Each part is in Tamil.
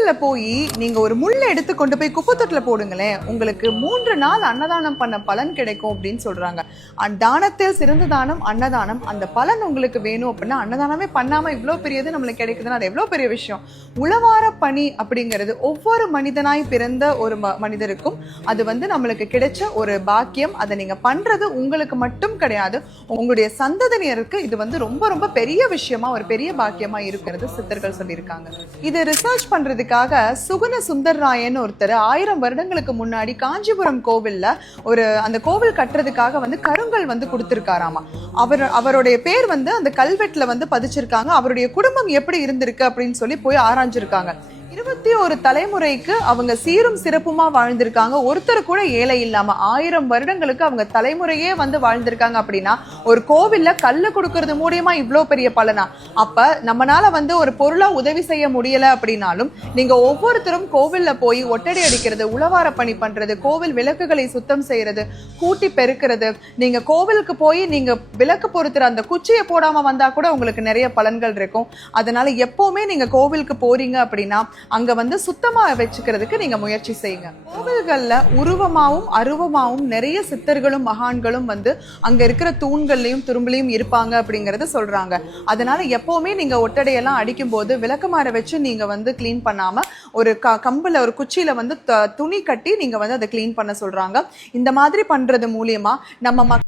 கோவில்ல போய் நீங்க ஒரு முள்ளை எடுத்து கொண்டு போய் குப்பைத்தொட்டில போடுங்களேன், உங்களுக்கு 3 நாள் அன்னதானம் பண்ண பலன் கிடைக்கும் அப்படின்னு சொல்றாங்க. தானத்தில் சிறந்த தானம் அன்னதானம். அந்த பலன் உங்களுக்கு வேணும் அப்படின்னா அன்னதானமே பண்ணாம இவ்வளவு பெரியது நம்மளுக்கு கிடைக்குதுன்னா அது எவ்வளவு பெரிய விஷயம். உழவார பணி அப்படிங்கிறது ஒவ்வொரு மனிதனாய் பிறந்த ஒரு மனிதருக்கும் அது நம்மளுக்கு கிடைச்ச ஒரு பாக்கியம். அதை நீங்க பண்றது உங்களுக்கு மட்டும் கிடையாது, உங்களுடைய சந்ததியினருக்கு இது ரொம்ப ரொம்ப பெரிய விஷயமா, ஒரு பெரிய பாக்கியமா இருக்கிறது சித்தர்கள் சொல்லியிருக்காங்க. இது ரிசர்ச் பண்றதுக்காக சுகுண சுந்தர்ராயன் ஒருத்தர் 1000 வருடங்களுக்கு முன்னாடி காஞ்சிபுரம் கோவில்ல அந்த கோவில் கட்டுறதுக்காக கருங்கல் கொடுத்திருக்காராமா. அவருடைய பேர் அந்த கல்வெட்டுல பதிச்சிருக்காங்க. அவருடைய குடும்பம் எப்படி இருந்திருக்கு அப்படின்னு சொல்லி போய் ஆராய்ஞ்சிருக்காங்க. 21 தலைமுறைக்கு அவங்க சீரும் சிறப்புமா வாழ்ந்திருக்காங்க. ஒருத்தர் கூட ஏழை இல்லாம 1000 வருடங்களுக்கு அவங்க தலைமுறையே வாழ்ந்திருக்காங்க. அப்படின்னா ஒரு கோவில்ல கல்லு கொடுக்கறது மூலியமா இவ்வளவு பெரிய பலனா? அப்ப நம்மனால ஒரு பொருளா உதவி செய்ய முடியல அப்படின்னாலும் நீங்க ஒவ்வொருத்தரும் கோவில்ல போய் ஒட்டடை அடிக்கிறது, உழவார பணி பண்றது, கோவில் விளக்குகளை சுத்தம் செய்யறது, கூட்டி பெருக்கிறது, நீங்க கோவிலுக்கு போய் நீங்க விளக்கு பொறுத்துற அந்த குச்சியை போடாம வந்தா கூட உங்களுக்கு நிறைய பலன்கள் இருக்கும். அதனால எப்பவுமே நீங்க கோவிலுக்கு போறீங்க அப்படின்னா அங்க சுத்தமா வச்சுக்கிறதுக்கு நீங்க முயற்சி செய்யுங்க. கோவில்கள்ல உருவமாவும் அருவமாவும் நிறைய சித்தர்களும் மகான்களும் அங்க இருக்கிற தூண்கள்லயும் துரும்புலையும் இருப்பாங்க அப்படிங்கறத சொல்றாங்க. அதனால எப்பவுமே நீங்க ஒட்டடையெல்லாம் அடிக்கும் போது விளக்குமாற வச்சு நீங்க கிளீன் பண்ணாம ஒரு கம்புல ஒரு குச்சியில துணி கட்டி நீங்க அதை கிளீன் பண்ண சொல்றாங்க. இந்த மாதிரி பண்றது மூலியமா நம்ம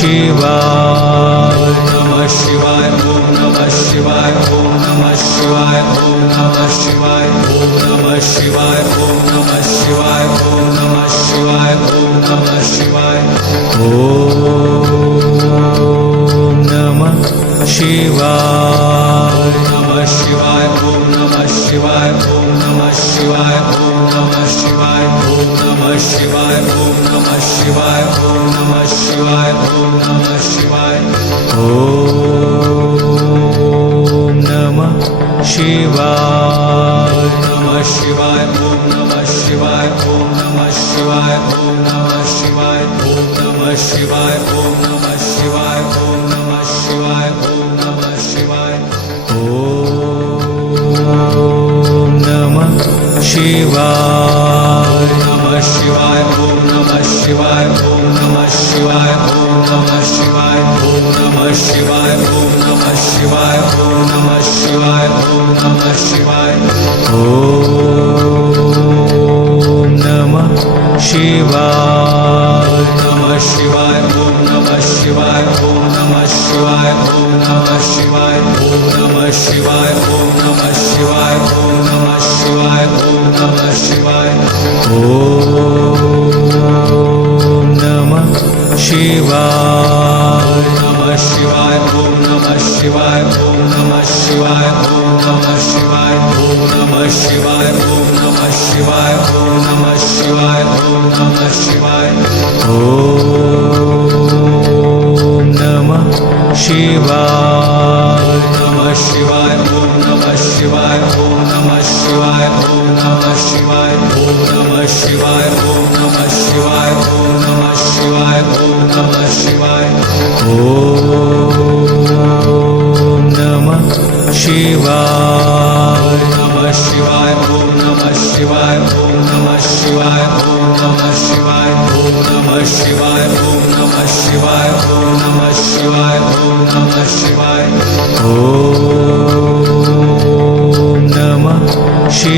शिवाय नमः शिवाय ओम नमः शिवाय ओम नमः शिवाय ओम नमः शिवाय ओम नमः शिवाय ओम नमः शिवाय ओम नमः शिवाय ओम नमः शिवाय ओम नमः शिवाय नमः शिवाय ओम नमः शिवाय ओम नमः शिवाय ओम नमः शिवाय ओम नमः शिवाय ओम नमः शिवाय ओम नमः शिवाय ओम नमः शिवाय ओम नमः शिवाय नमः शिवाय ओम नमः शिवाय ओम नमः शिवाय ओम नमः शिवाय ओम नमः शिवाय ओम नमः शिवाय ओम नमः शिवाय ओम नमः शिवाय ओम नमः शिवाय नमः शिवाय ओम नमः शिवाय ओम नमः शिवाय ओम नमः शिवाय ओम नमः शिवाय ओम नमः शिवाय ओम नमः शिवाय ओम नमः शिवाय ओम नमः शिवाय नमः शिवाय ओम नमः शिवाय ओम नमः शिवाय ओम नमः शिवाय ओम नमः शिवाय ओम नमः शिवाय ओम नमः शिवाय ओम नमः शिवाय ओम नमः शिवाय नमः शिवाय ओम नमः शिवाय ओम नमः शिवाय ओम नमः शिवाय ओम नमः शिवाय ओम नमः शिवाय ओम नमः शिवाय ओम नमः शिवाय ओम नमः शिवाय नमः शिवाय ओम नमः शिवाय ओम नमः शिवाय ओम नमः शिवाय ओम नमः शिवाय ओम नमः शिवाय ओम नमः शिवाय ओम नमः शिवाय ओम नमः शिवाय नमः शिवाय ओम नमः शिवाय ओम नमः शिवाय ओम नमः शिवाय ओम नमः शिवाय ओम नमः शिवाय ओम नमः शिवाय ओम नमः शिवाय ओम नमः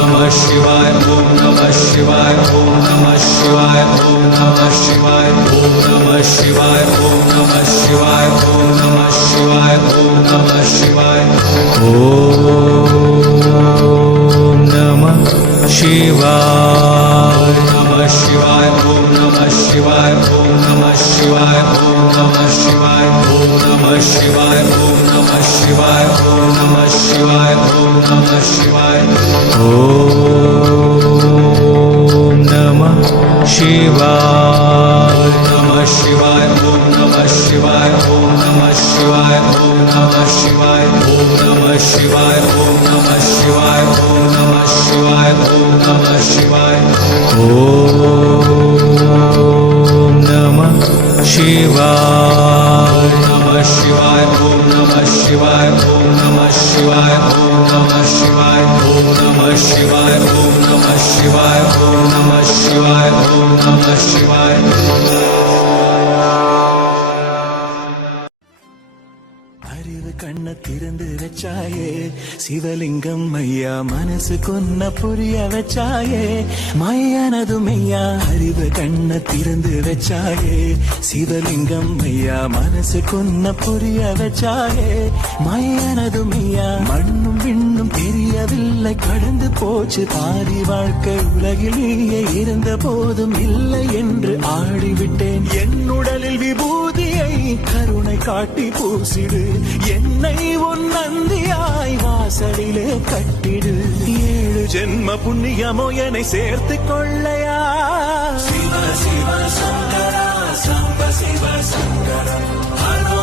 शिवाय नमः शिवाय ओम नमः शिवाय ओम नमः शिवाय ओम नमः शिवाय ओम नमः शिवाय ओम नमः शिवाय ओम नमः शिवाय ओम नमः शिवाय ओम नमः शिवाय नमः शिवाय ओम नमः शिवाय ओम नमः शिवाय ओम नमः शिवाय ओम नमः शिवाय ओम नमः शिवाय ओम नमः शिवाय ओम नमः शिवाय ओम नमः शिवाय नमः शिवाय ओम नमः शिवाय ओम नमः शिवाय ओम नमः शिवाय ओम नमः शिवाय ओम नमः शिवाय ओम नमः शिवाय ओम Om Namah Shivaya. Om Namah Shivaya. Om Namah Shivaya. Om Namah Shivaya. Om Namah Shivaya. Om Namah Shivaya. Om Namah Shivaya. Om Namah Shivaya. Om Namah Shivaya. Om Namah Shivaya. அறிவு கண்ண திறந்து வச்சாயே சிவலிங்கம் ஐயா, மனசு கொன்ன புரிய வச்சாயே மையானது மையா. அறிவு கண்ண திறந்து வச்சாயே சிவலிங்கம் ஐயா, மனசு கொன்ன புரிய வச்சாயே மையானது மையா. மண்ணும் விண்ணும் தெரியவில்லை, கடந்து போச்சு பாதி வாழ்க்கை. உலகில் நீயே இருந்த போதும் இல்லை என்று ஆடிவிட்டேன். என் உடலில் விபூதியை கருணை காட்டி பூசிடு, என்னை உன் நந்தியாய் வாசலிலே கட்டிடு. 7 ஜென்ம புண்ணியமோ என்னை சேர்த்து கொள்ளையா. சிவ சிவ சங்கரா, சம்ப சிவ சங்கரா, ஹரோ